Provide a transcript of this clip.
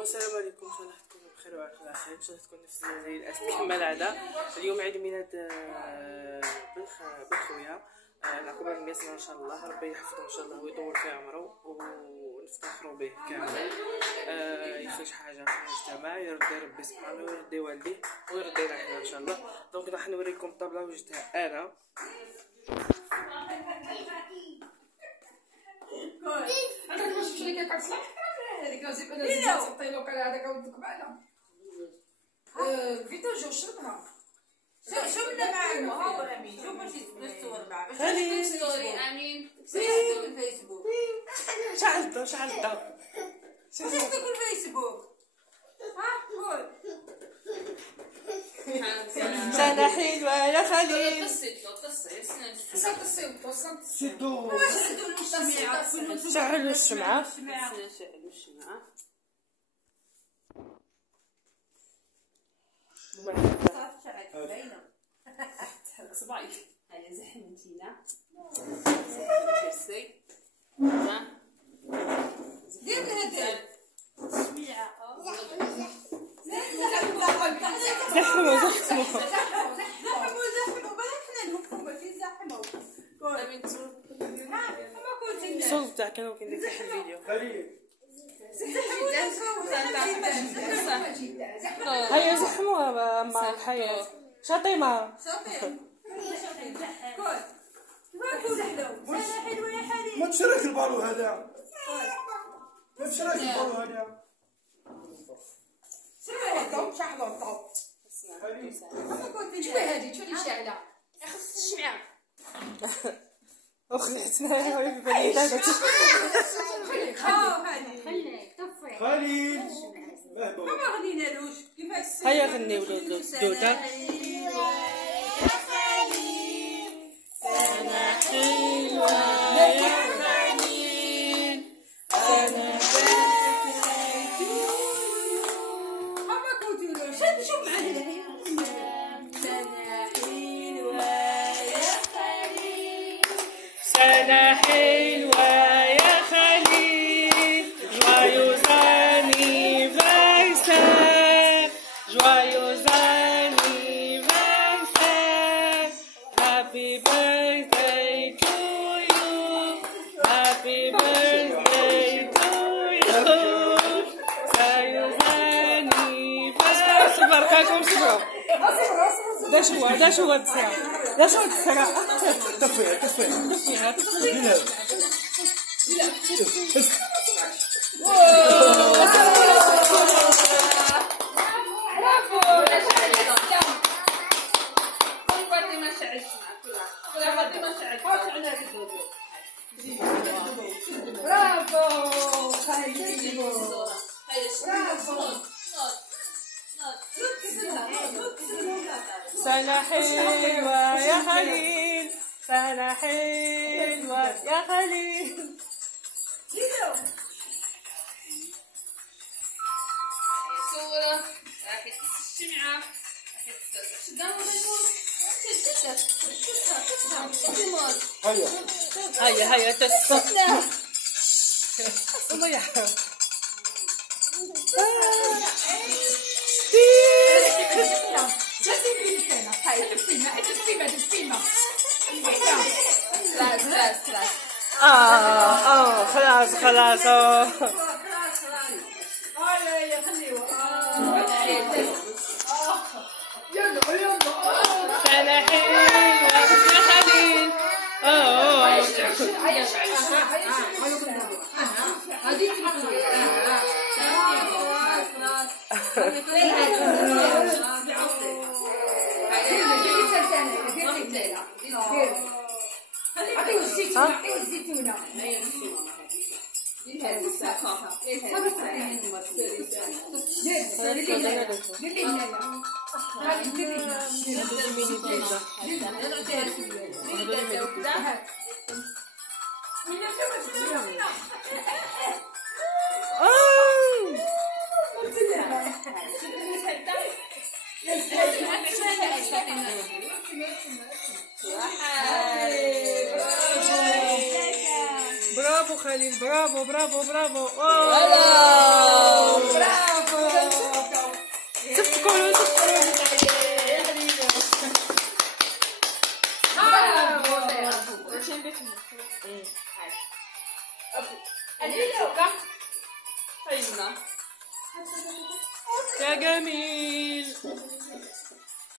والسلام عليكم. ان شاء الله تكونوا بخير وعلى خير. ان شاء الله تكون نفسنا زي الاسد كما العاده. اليوم عيد ميلاد بالخويه العقوبه المياسمه ان شاء الله. ربي يحفظه ان شاء الله ويطول في عمره ونفتخروا به كامل. يخرج حاجه في المجتمع، يرضي ربي سبحانه ويرضي والديه ويرضي رحمه ان شاء الله. دونك راح نوريكم الطابله وجدتها انا. عندك واش تشري كتصلح هذيك لازم انا نحطي لو كان هذاك ودك معنا فيتا جو شربها شو بدنا معنا هو امين شوف باش نصور معاه باش نكتب ستوري امين في الفيسبوك شعلته باش نكتب الفيسبوك قول سنة حلوة يا خليل. شعلوا الشمعة. صباعي هيا زحمتينا دير هذا الشميعة الصوت تاعك انا كي ندير في الفيديو. هيا زحموها مع الحياة. شاطمة ما تشرك البالو هذا ما تشرك البالو هذا شوي هذه شوي شاعلة خص الشمعة وخلعتنا يا حبيبي بالي. خليك طفي خليل ما غنينالوش كيفاش هيا غنيو دودة. سنة حلوة يا خليل. Joyeux anniversaire, joyeux anniversaire. Happy birthday to you, happy birthday to you. Joyeux anniversaire. صبركم صبروا. داش هو الدسرة. طفيها. برافو سنة حلوة يا خليل، سنة حلوة يا خليل. صورة راح تكس الشمعة راح تسترجع شدام ولا الموز شد الموز هيا تستنى صبيح خلاص سنة حلوة يا خليل. الزيتونة برافو خليل، برافو برافو برافو. برافو. طيبنا يا جميل.